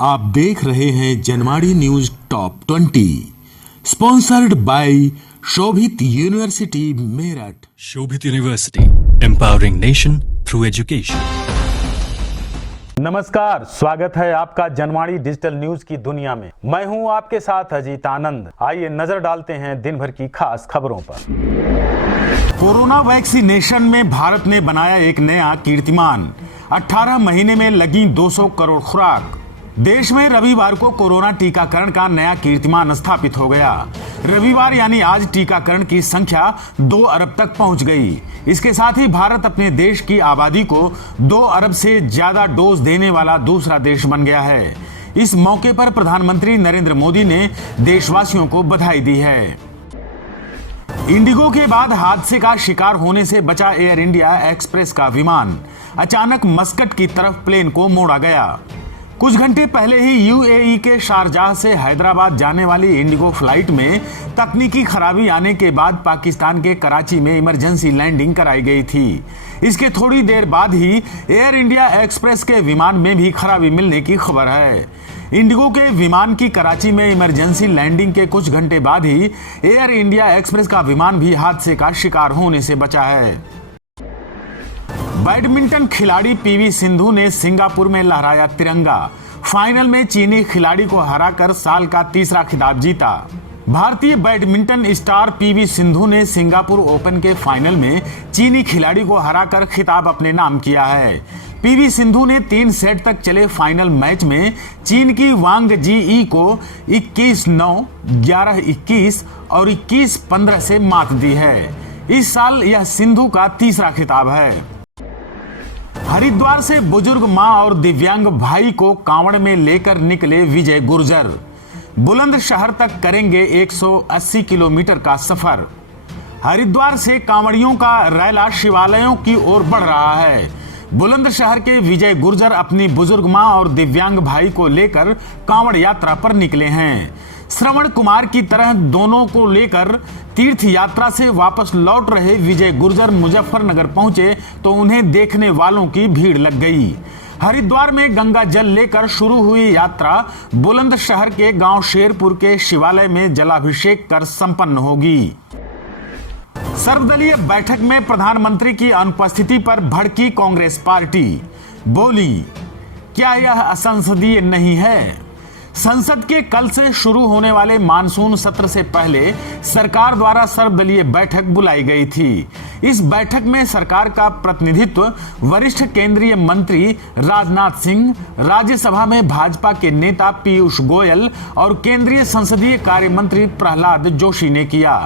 आप देख रहे हैं Janwadi news top 20 sponsored by Shobhit university Meerut. Shobhit university, empowering nation through education. नमस्कार, स्वागत है आपका जनवाड़ी डिजिटल न्यूज की दुनिया में। मैं हूं आपके साथ अजीत आनंद। आइए नजर डालते हैं दिन भर की खास खबरों पर। कोरोना वैक्सीनेशन में भारत ने बनाया एक नया कीर्तिमान। 18 महीने में लगी 200 करोड़ खुराक। देश में रविवार को कोरोना टीकाकरण का नया कीर्तिमान स्थापित हो गया। रविवार यानी आज टीकाकरण की संख्या 2 अरब तक पहुंच गई। इसके साथ ही भारत अपने देश की आबादी को 2 अरब से ज्यादा डोज देने वाला दूसरा देश बन गया है। इस मौके पर प्रधानमंत्री नरेंद्र मोदी ने देशवासियों को बधाई दी है। इंडिगो के बाद हादसे का शिकार होने से बचा एयर इंडिया एक्सप्रेस का विमान। अचानक मस्कट की तरफ प्लेन को मोड़ा गया। कुछ घंटे पहले ही यूएई के शारजाह से हैदराबाद जाने वाली इंडिगो फ्लाइट में तकनीकी खराबी आने के बाद पाकिस्तान के कराची में इमरजेंसी लैंडिंग कराई गई थी। इसके थोड़ी देर बाद ही एयर इंडिया एक्सप्रेस के विमान में भी खराबी मिलने की खबर है। इंडिगो के विमान की कराची में इमरजेंसी लैंडिंग के कुछ घंटे बाद ही एयर इंडिया एक्सप्रेस का विमान भी हादसे का शिकार होने से बचा है। बैडमिंटन खिलाड़ी पीवी सिंधु ने सिंगापुर में लहराया तिरंगा। फाइनल में चीनी खिलाड़ी को हराकर साल का तीसरा खिताब जीता। भारतीय बैडमिंटन स्टार पीवी सिंधु ने सिंगापुर ओपन के फाइनल में चीनी खिलाड़ी को हराकर खिताब अपने नाम किया है। पीवी सिंधु ने 3 सेट तक चले फाइनल मैच में चीन की वांग जी को 21-9, 11-21 और 21-15 से मात दी है। इस साल यह सिंधु का तीसरा खिताब है। हरिद्वार से बुजुर्ग मां और दिव्यांग भाई को कांवड़ में लेकर निकले विजय गुर्जर। बुलंदशहर तक करेंगे 180 किलोमीटर का सफर। हरिद्वार से कांवड़ियों का रैला शिवालयों की ओर बढ़ रहा है। बुलंदशहर के विजय गुर्जर अपनी बुजुर्ग मां और दिव्यांग भाई को लेकर कांवड़ यात्रा पर निकले हैं। श्रवण कुमार की तरह दोनों को लेकर तीर्थ यात्रा से वापस लौट रहे विजय गुर्जर मुजफ्फरनगर पहुंचे तो उन्हें देखने वालों की भीड़ लग गई। हरिद्वार में गंगा जल लेकर शुरू हुई यात्रा बुलंदशहर के गांव शेरपुर के शिवालय में जलाभिषेक कर संपन्न होगी। सर्वदलीय बैठक में प्रधानमंत्री की अनुपस्थिति पर भड़की कांग्रेस पार्टी। बोली, क्या यह असंसदीय नहीं है? संसद के कल से शुरू होने वाले मानसून सत्र से पहले सरकार द्वारा सर्वदलीय बैठक बुलाई गई थी। इस बैठक में सरकार का प्रतिनिधित्व वरिष्ठ केंद्रीय मंत्री राजनाथ सिंह, राज्यसभा में भाजपा के नेता पीयूष गोयल और केंद्रीय संसदीय कार्य मंत्री प्रहलाद जोशी ने किया।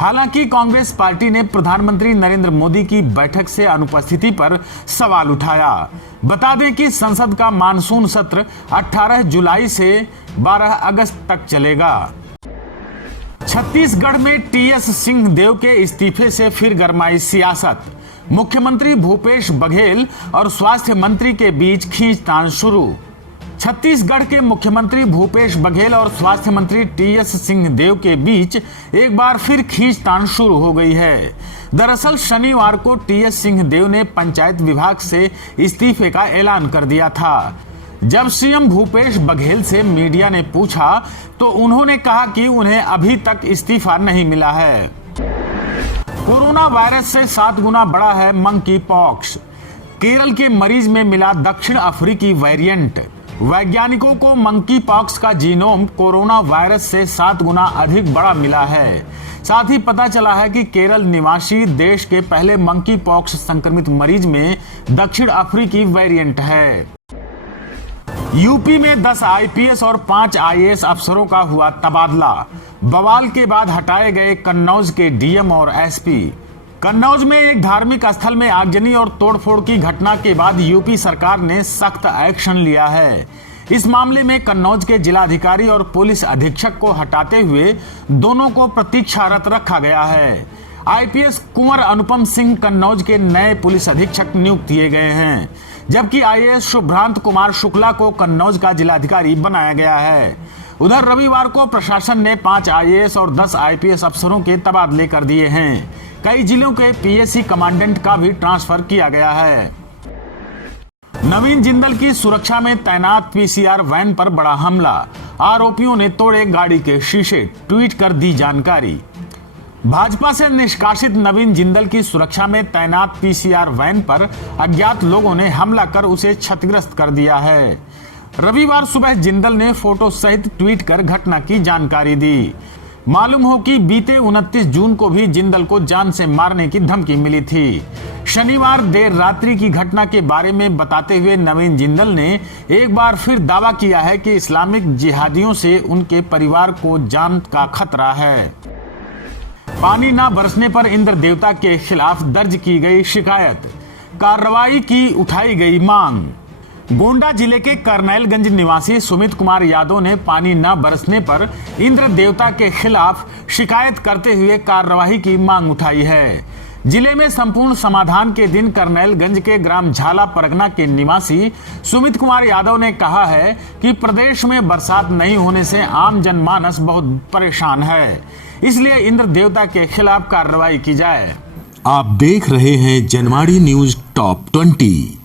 हालांकि कांग्रेस पार्टी ने प्रधानमंत्री नरेंद्र मोदी की बैठक से अनुपस्थिति पर सवाल उठाया। बता दें कि संसद का मानसून सत्र 18 जुलाई से 12 अगस्त तक चलेगा। छत्तीसगढ़ में टीएस सिंहदेव के इस्तीफे से फिर गरमाई सियासत। मुख्यमंत्री भूपेश बघेल और स्वास्थ्य मंत्री के बीच खींचतान शुरू। छत्तीसगढ़ के मुख्यमंत्री भूपेश बघेल और स्वास्थ्य मंत्री टीएस सिंहदेव के बीच एक बार फिर खींचतान शुरू हो गई है। दरअसल शनिवार को टीएस सिंहदेव ने पंचायत विभाग से इस्तीफे का ऐलान कर दिया था। जब सीएम भूपेश बघेल से मीडिया ने पूछा तो उन्होंने कहा कि उन्हें अभी तक इस्तीफा नहीं मिला है। कोरोना वायरस से 7 गुना बड़ा है मंकी पॉक्स। केरल के मरीज में मिला दक्षिण अफ्रीकी वेरिएंट। वैज्ञानिकों को मंकी पॉक्स का जीनोम कोरोना वायरस से 7 गुना अधिक बड़ा मिला है। साथ ही पता चला है कि केरल निवासी देश के पहले मंकी पॉक्स संक्रमित मरीज में दक्षिण अफ्रीकी वेरिएंट है। यूपी में 10 आईपीएस और 5 आईएएस अफसरों का हुआ तबादला। बवाल के बाद हटाए गए कन्नौज के डीएम और एसपी। कन्नौज में एक धार्मिक स्थल में आगजनी और तोड़फोड़ की घटना के बाद यूपी सरकार ने सख्त एक्शन लिया है। इस मामले में कन्नौज के जिलाधिकारी और पुलिस अधीक्षक को हटाते हुए दोनों को प्रतीक्षारत रखा गया है। आईपीएस कुंवर अनुपम सिंह कन्नौज के नए पुलिस अधीक्षक नियुक्त किए गए हैं, जबकि आईएएस शुभ्रांत कुमार शुक्ला को कन्नौज का जिलाधिकारी बनाया गया है। उधर रविवार को प्रशासन ने 5 आईएएस और 10 आईपीएस अफसरों के तबादले कर दिए हैं। कई जिलों के पीएससी कमांडेंट का भी ट्रांसफर किया गया है। नवीन जिंदल की सुरक्षा में तैनात पीसीआर वैन पर बड़ा हमला, आरोपियों ने तोड़े गाड़ी के शीशे, ट्वीट कर दी जानकारी। भाजपा से निष्कासित नवीन जिंदल की सुरक्षा में तैनात पीसीआर वैन पर अज्ञात लोगों ने हमला कर उसे क्षतिग्रस्त कर दिया है। रविवार सुबह जिंदल ने फोटो सहित ट्वीट कर घटना की जानकारी दी। मालूम हो कि बीते 29 जून को भी जिंदल को जान से मारने की धमकी मिली थी। शनिवार देर रात्रि की घटना के बारे में बताते हुए नवीन जिंदल ने एक बार फिर दावा किया है कि इस्लामिक जिहादियों से उनके परिवार को जान का खतरा है। पानी न बरसने पर इंद्र देवता के खिलाफ दर्ज की गई शिकायत, कार्रवाई की उठाई गई मांग। गोंडा जिले के करनैलगंज निवासी सुमित कुमार यादव ने पानी न बरसने पर इंद्र देवता के खिलाफ शिकायत करते हुए कार्रवाई की मांग उठाई है। जिले में संपूर्ण समाधान के दिन करनैलगंज के ग्राम झाला परगना के निवासी सुमित कुमार यादव ने कहा है कि प्रदेश में बरसात नहीं होने से आम जनमानस बहुत परेशान है, इसलिए इंद्र देवता के खिलाफ कार्रवाई की जाए। आप देख रहे हैं Janwadi news top 20,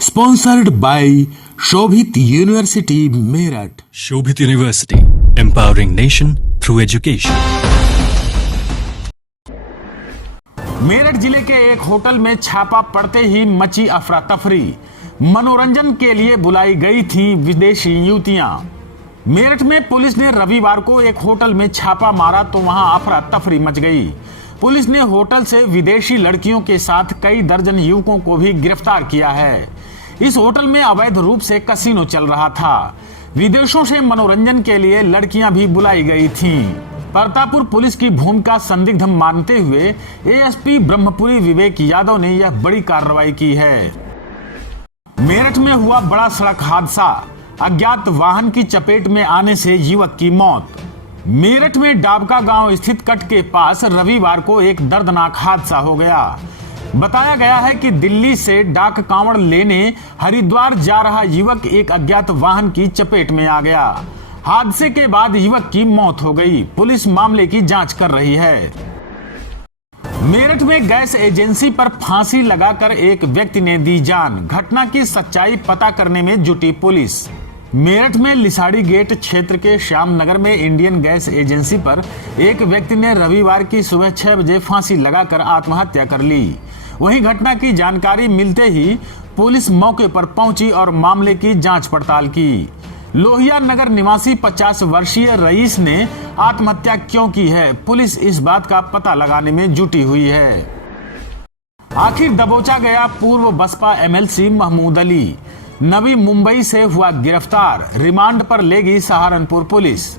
sponsored by Shobhit university Meerut. Shobhit University, empowering nation through education. Meerut जिले के एक होटल में छापा पड़ते ही मची अफरा तफरी, मनोरंजन के लिए बुलाई गई थी विदेशी युवतियां। मेरठ में पुलिस ने रविवार को एक होटल में छापा मारा तो वहां अफरा तफरी मच गई। पुलिस ने होटल से विदेशी लड़कियों के साथ कई दर्जन युवकों को भी गिरफ्तार किया है। इस होटल में अवैध रूप से कसिनो चल रहा था। विदेशों से मनोरंजन के लिए लड़कियां भी बुलाई गई थीं। परतापुर पुलिस की भूमिका संदिग्ध मानते हुए एएसपी ब्रह्मपुरी विवेक यादव ने यह बड़ी कार्रवाई की है। मेरठ में हुआ बड़ा सड़क हादसा, अज्ञात वाहन की चपेट में आने से युवक की मौत। मेरठ में डाबका गांव स्थित कट के पास रविवार को एक दर्दनाक हादसा हो गया। बताया गया है कि दिल्ली से डाक कांवड़ लेने हरिद्वार जा रहा युवक एक अज्ञात वाहन की चपेट में आ गया। हादसे के बाद युवक की मौत हो गई। पुलिस मामले की जांच कर रही है। मेरठ में गैस एजेंसी पर फांसी लगाकर एक व्यक्ति ने दी जान, घटना की सच्चाई पता करने में जुटी पुलिस। मेरठ में लिसाड़ी गेट क्षेत्र के श्याम नगर में इंडियन गैस एजेंसी पर एक व्यक्ति ने रविवार की सुबह 6 बजे फांसी लगाकर आत्महत्या कर ली। वहीं घटना की जानकारी मिलते ही पुलिस मौके पर पहुंची और मामले की जांच पड़ताल की। लोहिया नगर निवासी 50 वर्षीय रईस ने आत्महत्या क्यों की है, पुलिस इस बात का पता लगाने में जुटी हुई है। आखिर दबोचा गया पूर्व बसपा एमएलसी महमूद अली, नवी मुंबई से हुआ गिरफ्तार, रिमांड पर लेगी सहारनपुर पुलिस।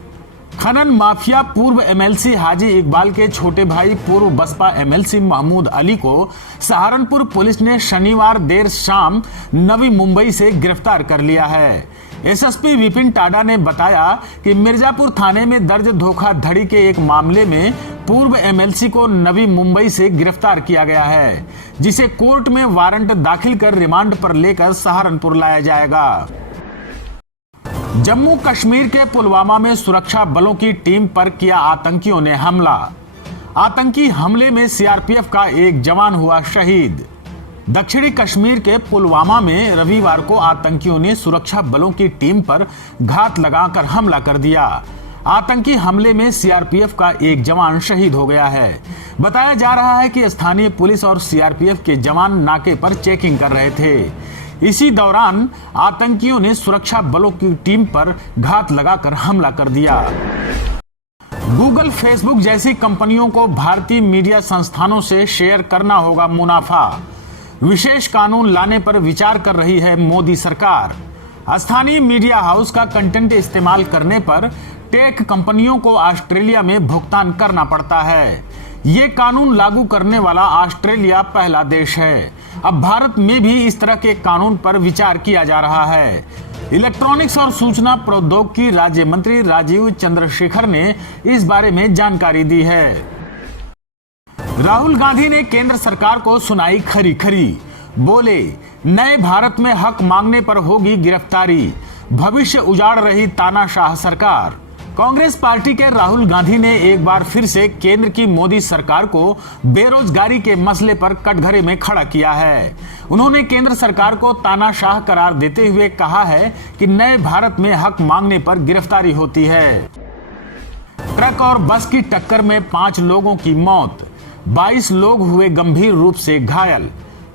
खनन माफिया पूर्व एमएलसी हाजी इकबाल के छोटे भाई पूर्व बसपा एमएलसी महमूद अली को सहारनपुर पुलिस ने शनिवार देर शाम नवी मुंबई से गिरफ्तार कर लिया है। एसएसपी विपिन टाडा ने बताया कि मिर्जापुर थाने में दर्ज धोखाधड़ी के एक मामले में पूर्व एमएलसी को नवी मुंबई से गिरफ्तार किया गया है, जिसे कोर्ट में वारंट दाखिल कर रिमांड पर लेकर सहारनपुर लाया जाएगा। जम्मू कश्मीर के पुलवामा में सुरक्षा बलों की टीम पर किया आतंकियों ने हमला। आतंकी हमले में सीआरपीएफ का एक जवान हुआ शहीद। दक्षिणी कश्मीर के पुलवामा में रविवार को आतंकियों ने सुरक्षा बलों की टीम पर घात लगाकर हमला कर दिया। आतंकी हमले में सीआरपीएफ का एक जवान शहीद हो गया है। बताया जा रहा है कि स्थानीय पुलिस और सीआरपीएफ के जवान नाके पर चेकिंग कर रहे थे। इसी दौरान आतंकियों ने सुरक्षा बलों की टीम पर घात लगाकर हमला कर दिया। गूगल, फेसबुक जैसी कंपनियों को भारतीय मीडिया संस्थानों से शेयर करना होगा मुनाफा। विशेष कानून लाने पर विचार कर रही है मोदी सरकार। स्थानीय मीडिया हाउस का कंटेंट इस्तेमाल करने पर टेक कंपनियों को ऑस्ट्रेलिया में भुगतान करना पड़ता है। ये कानून लागू करने वाला ऑस्ट्रेलिया पहला देश है। अब भारत में भी इस तरह के कानून पर विचार किया जा रहा है। इलेक्ट्रॉनिक्स और सूचना प्रौद्योगिकी राज्य मंत्री राजीव चंद्रशेखर ने इस बारे में जानकारी दी है। राहुल गांधी ने केंद्र सरकार को सुनाई खरी खरी, बोले नए भारत में हक मांगने पर होगी गिरफ्तारी, भविष्य उजाड़ रही तानाशाह सरकार। कांग्रेस पार्टी के राहुल गांधी ने एक बार फिर से केंद्र की मोदी सरकार को बेरोजगारी के मसले पर कटघरे में खड़ा किया है। उन्होंने केंद्र सरकार को तानाशाह करार देते हुए कहा है कि नए भारत में हक मांगने पर गिरफ्तारी होती है। ट्रक और बस की टक्कर में 5 लोगों की मौत, 22 लोग हुए गंभीर रूप से घायल।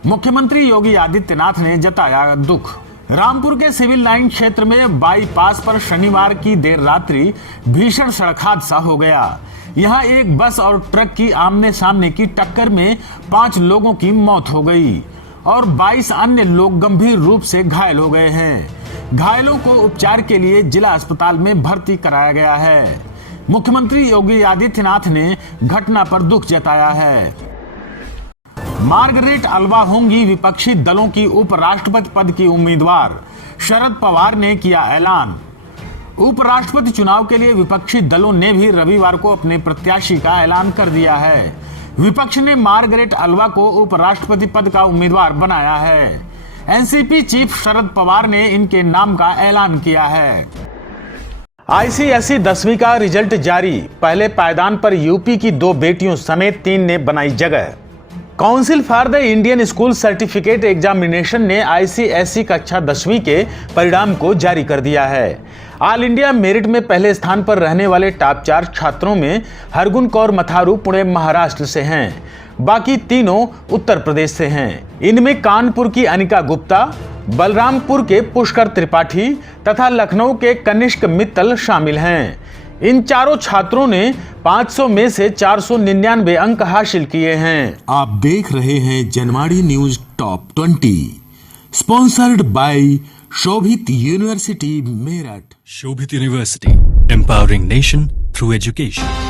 मुख्यमंत्री योगी आदित्यनाथ ने जताया दुख। रामपुर के सिविल लाइन क्षेत्र में बाईपास पर शनिवार की देर रात्रि भीषण सड़क हादसा हो गया। यहां एक बस और ट्रक की आमने सामने की टक्कर में 5 लोगों की मौत हो गई और 22 अन्य लोग गंभीर रूप से घायल हो गए हैं। घायलों को उपचार के लिए जिला अस्पताल में भर्ती कराया गया है। मुख्यमंत्री योगी आदित्यनाथ ने घटना पर दुख जताया है। मार्गरेट अल्वा होंगी विपक्षी दलों की उपराष्ट्रपति पद की उम्मीदवार, शरद पवार ने किया ऐलान। उपराष्ट्रपति चुनाव के लिए विपक्षी दलों ने भी रविवार को अपने प्रत्याशी का ऐलान कर दिया है। विपक्ष ने मार्गरेट अल्वा को उपराष्ट्रपति पद का उम्मीदवार बनाया है। एनसीपी चीफ शरद पवार ने इनके नाम का ऐलान किया है। आईसीएसई 10वीं का रिजल्ट जारी। पहले पायदान पर यूपी की 2 बेटियों समेत 3 ने बनाई जगह। Council for the Indian school certificate examination ने आईसीएसई कक्षा 10वीं के परिणाम को जारी कर दिया है। ऑल इंडिया मेरिट में पहले स्थान पर रहने वाले टॉप 4 छात्रों में हरगुन कौर मथारू पुणे महाराष्ट्र से हैं, बाकी तीनों उत्तर प्रदेश से हैं। इनमें कानपुर की अनिका गुप्ता, बलरामपुर के पुष्कर त्रिपाठी तथा लखनऊ के कनिष्क मित्तल शामिल हैं। इन चारों छात्रों ने 500 में से 499 अंक हासिल किए हैं। आप देख रहे हैं Janwadi news top 20, sponsored by Shobhit university Meerut. Shobhit University, empowering nation through education.